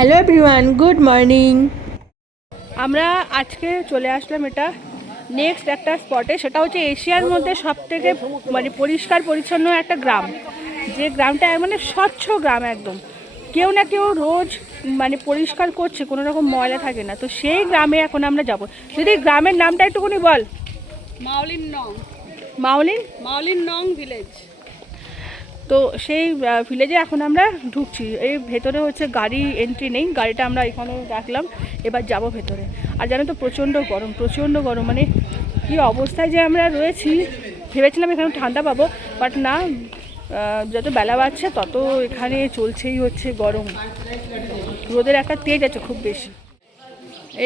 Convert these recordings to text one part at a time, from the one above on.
Hello everyone good morning. আমরা আজকে চলে আসলাম এটা নেক্সট একটা স্পটে সেটা হচ্ছে এশিয়ার মধ্যে সব থেকে মানে পরিষ্কার পরিচ্ছন্ন একটা গ্রাম। যে গ্রামটা মানে স্বচ্ছ গ্রাম একদম। কেউ না কেউ রোজ মানে পরিষ্কার করছে কোনো রকম ময়লা থাকে না। তো সেই গ্রামে এখন আমরা যাব। যদি গ্রামের নামটা একটুখানি বল। মাউলিন নং। মাউলিন মাউলিন নং ভিলেজ তো সেই ভিলেজে এখন আমরা ঢুকছি। এই ভেতরে হচ্ছে গাড়ি এন্ট্রি নেই। গাড়িটা আমরা এখানে রাখলাম। এবার যাব ভেতরে। আর জানো তো, প্রচণ্ড গরম প্রচণ্ড গরম। মানে কী অবস্থায় যে আমরা রয়েছি, ভেবেছিলাম এখানে ঠান্ডা পাবো বাট না যত বেলা বাড়ছে, তত এখানে চলছেই হচ্ছে গরম। রোদের একটা তেজ আছে খুব বেশি।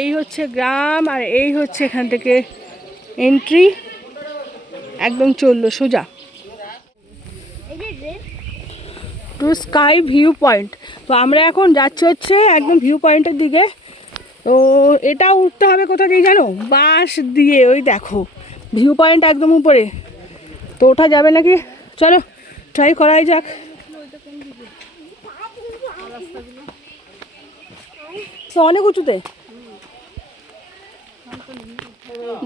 এই হচ্ছে গ্রাম, আর এই হচ্ছে এখান থেকে এন্ট্রি একদম চলল সোজা। টু স্কাই ভিউ পয়েন্ট তো আমরা এখন যাচ্ছি হচ্ছে একদম ভিউ পয়েন্টের দিকে। তো এটা উঠতে হবে কোথা দিয়ে জানো? বাঁশ দিয়ে, ওই দেখো। ভিউ পয়েন্ট একদম উপরে। তো ওঠা যাবে নাকি? চলো ট্রাই করাই যাক। অনেক উঁচুতে।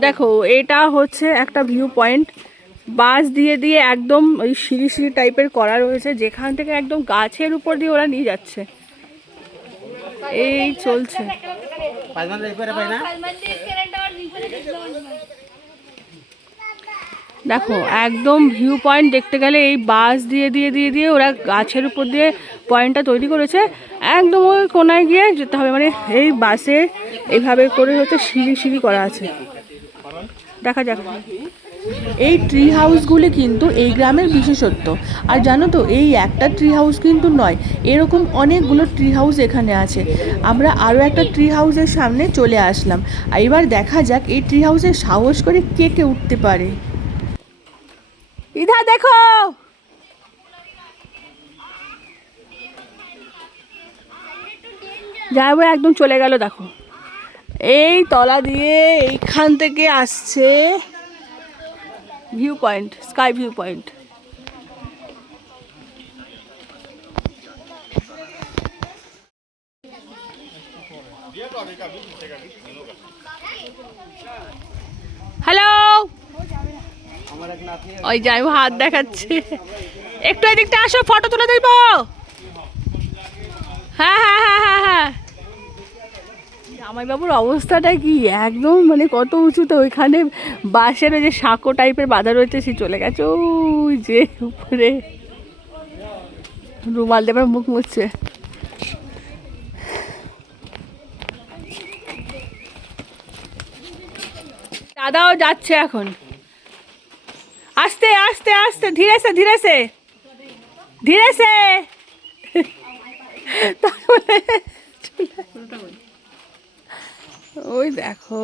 দেখো, এটা হচ্ছে একটা ভিউ পয়েন্ট বাস দিয়ে দিয়ে একদম ওই সিঁড়ি সিঁড়ি টাইপের করা রয়েছে যেখান থেকে একদম গাছের উপর দিয়ে ওরা নিয়ে যাচ্ছে। এই চলছে। দেখো একদম ভিউ পয়েন্ট দেখতে গেলে এই বাস দিয়ে দিয়ে দিয়ে দিয়ে ওরা গাছের উপর দিয়ে পয়েন্টটা তৈরি করেছে। একদম ওই কোনায় গিয়ে যেতে হবে মানে এই বাসে এইভাবে করে হচ্ছে সিঁড়ি সিঁড়ি করা আছে। দেখা যাক। এই ট্রি হাউসগুলি কিন্তু এই গ্রামের বিশেষত্ব। আর জানো তো, এই একটা ট্রি হাউস কিন্তু নয়, এরকম অনেকগুলো ট্রি হাউস এখানে আছে। আমরা আরও একটা ট্রি হাউসের সামনে চলে আসলাম। আর এবার দেখা যাক এই ট্রি হাউসের সাহস করে কে কে উঠতে পারে। ইধা, দেখো! যাব একদম চলে গেল, দেখো। এই তলা দিয়ে এইখান থেকে আসছে। View point sky view point hello ওই যাই হাত দেখাচ্ছে। একটু এদিকটা আসো ফটো তুলে দেবো হ্যাঁ হ্যাঁ হ্যাঁ হ্যাঁ হ্যাঁ। জামাইবাবুর অবস্থাটা কি? একদম মানে কত উঁচুতে ওইখানে বাঁশের ওই যে সাঁকো টাইপের বাঁধা রয়েছে, সে চলে গেছে। ওই যে উপরে। রুমাল দেবার মুখ মুছছে। দাদাও যাচ্ছে এখন। আস্তে আস্তে আস্তে, ধীরে সে ধীরে সে ধীরে সে তারপরে ওই দেখো।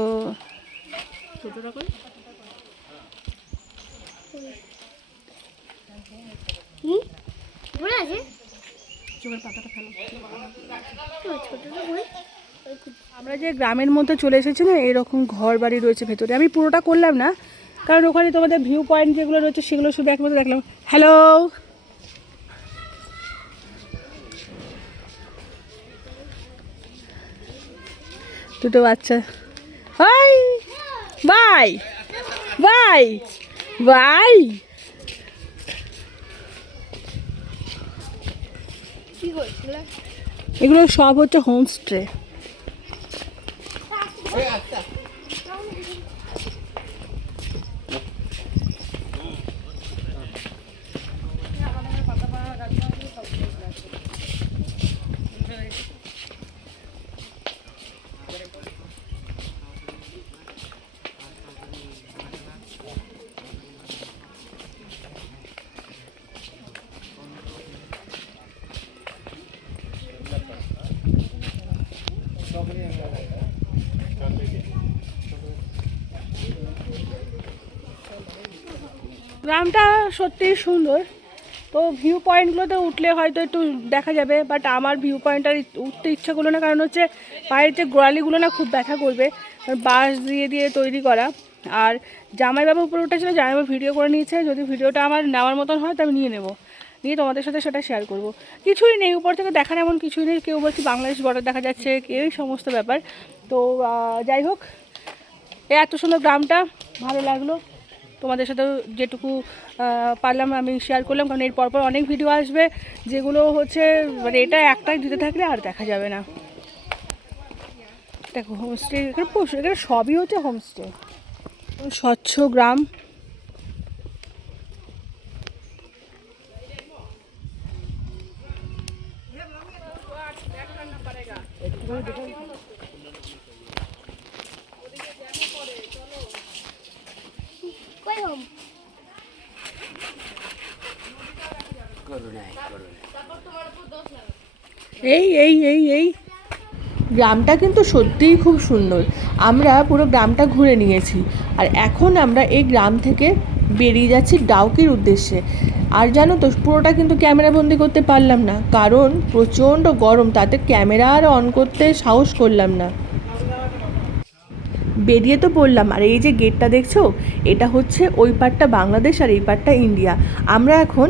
আমরা যে গ্রামের মধ্যে চলে এসেছি না এরকম ঘর বাড়ি রয়েছে ভেতরে। আমি পুরোটা করলাম না কারণ ওখানে তোমাদের ভিউ পয়েন্ট যেগুলো রয়েছে সেগুলো শুধু একমাত্র দেখলাম। হ্যালো দুটো বাচ্চা। হাই! বাই বাই বাই এগুলো সব হচ্ছে হোমস্টে গ্রামটা সত্যিই সুন্দর। তো ভিউ পয়েন্টগুলোতে উঠলে হয়তো একটু দেখা যাবে বাট আমার ভিউ পয়েন্টটা উঠতে ইচ্ছা করল না, কারণ হচ্ছে পায়ের যে গোড়ালিগুলো না খুব ব্যথা করবে বাঁশ দিয়ে দিয়ে তৈরি করা। আর জামাইবাবু উপরে উঠেছিল, জামাইবাবু ভিডিও করে নিয়েছে, যদি ভিডিওটা আমার নেওয়ার মতন হয় তো আমি নিয়ে নেব। নিয়ে তোমাদের সাথে সেটা শেয়ার করব। কিছুই নেই, উপর থেকে দেখার এমন কিছুই নেই, কেউ বলছি বাংলাদেশ বর্ডার দেখা যাচ্ছে, এই সমস্ত ব্যাপার। তো যাই হোক এত সুন্দর গ্রামটা, ভালো লাগল। তোমাদের সাথেও যেটুকু পারলাম আমি শেয়ার করলাম, কারণ এর পরপর অনেক ভিডিও আসবে, যেগুলো হচ্ছে মানে এটা একটাই দিতে থাকলে আর দেখা যাবে না। দেখো হোমস্টে এখানে প্রচুর, এখানে সবই হচ্ছে হোমস্টে স্বচ্ছ গ্রাম। কই এই এই এই এই। গ্রামটা কিন্তু সত্যিই খুব সুন্দর। আমরা পুরো গ্রামটা ঘুরে নিয়েছি। আর এখন আমরা এই গ্রাম থেকে বেরিয়ে যাচ্ছি ডাউকির উদ্দেশ্যে। আর জানো তো, পুরোটা কিন্তু ক্যামেরা বন্দি করতে পারলাম না। কারণ প্রচণ্ড গরম, তাতে ক্যামেরা আর অন করতে সাহস করলাম না। বেরিয়ে তো পড়লাম। আর এই যে গেটটা দেখছ, এটা হচ্ছে ওই পারটা বাংলাদেশ আর এই পারটা ইন্ডিয়া। আমরা এখন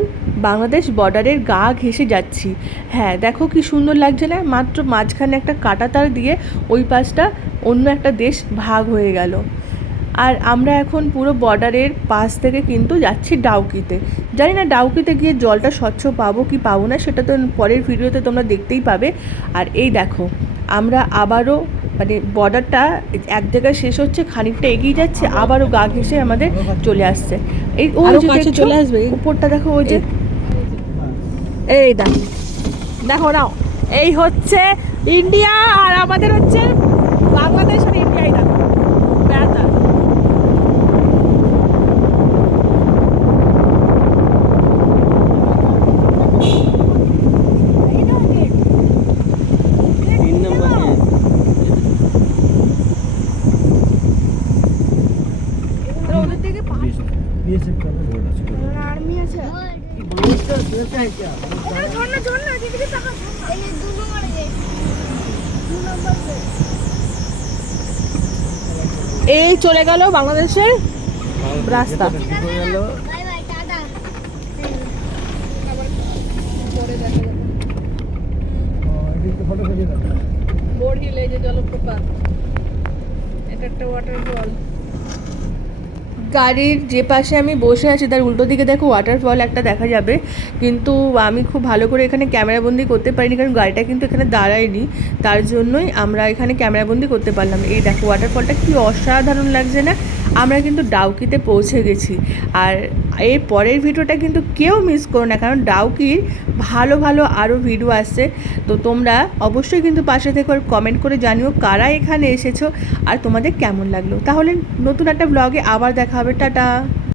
বাংলাদেশ বর্ডারের গা ঘেঁষে যাচ্ছি। হ্যাঁ দেখো কি সুন্দর লাগছে না? মাত্র মাঝখানে একটা কাটা তার দিয়ে ওই পাশটা অন্য একটা দেশ ভাগ হয়ে গেল। আর আমরা এখন পুরো বর্ডারের পাশ থেকে কিন্তু যাচ্ছি ডাউকিতে। জানি না ডাউকিতে গিয়ে জলটা স্বচ্ছ পাবো কি পাবো না, সেটা তো পরের ভিডিওতে তোমরা দেখতেই পাবে। আর এই দেখো, আমরা আবারও মানে বর্ডারটা এক জায়গায় শেষ হচ্ছে খানিকটা এগিয়ে যাচ্ছে আবারও গা ঘেসে আমাদের চলে আসছে। এই ও যে চলে আসবে? উপরটা দেখো ওই যে। এই দেখো দেখো নাও। এই হচ্ছে ইন্ডিয়া আর আমাদের হচ্ছে বাংলাদেশ আর ইন্ডিয়াই দেখো। আর্মি আছে এই চলে গেল বাংলাদেশের রাস্তা। বোর্ড হিলে যে জলপ্রপাত, এটা একটা ওয়াটার ফল গাড়ির যে পাশে আমি বসে আছি, তার উল্টো দিকে দেখো ওয়াটারফল একটা দেখা যাবে। কিন্তু আমি খুব ভালো করে এখানে ক্যামেরাবন্দি করতে পারিনি, কারণ গাড়িটা কিন্তু এখানে দাঁড়ায়নি। তার জন্যই আমরা এখানে ক্যামেরাবন্দি করতে পারলাম। এই দেখো ওয়াটারফলটা কি অসাধারণ লাগছে না? আমরা কিন্তু ডাউকিতে পৌঁছে গেছি। আর এর পরের ভিডিওটা কিন্তু কেউ মিস করো না, কারণ ডাউকির ভালো ভালো আরও ভিডিও আসছে। তো তোমরা অবশ্যই কিন্তু পাশে থেকে কমেন্ট করে জানিও কারা এখানে এসেছ আর তোমাদের কেমন লাগল। তাহলে নতুন একটা ব্লগে আবার দেখা হবে। টাটা!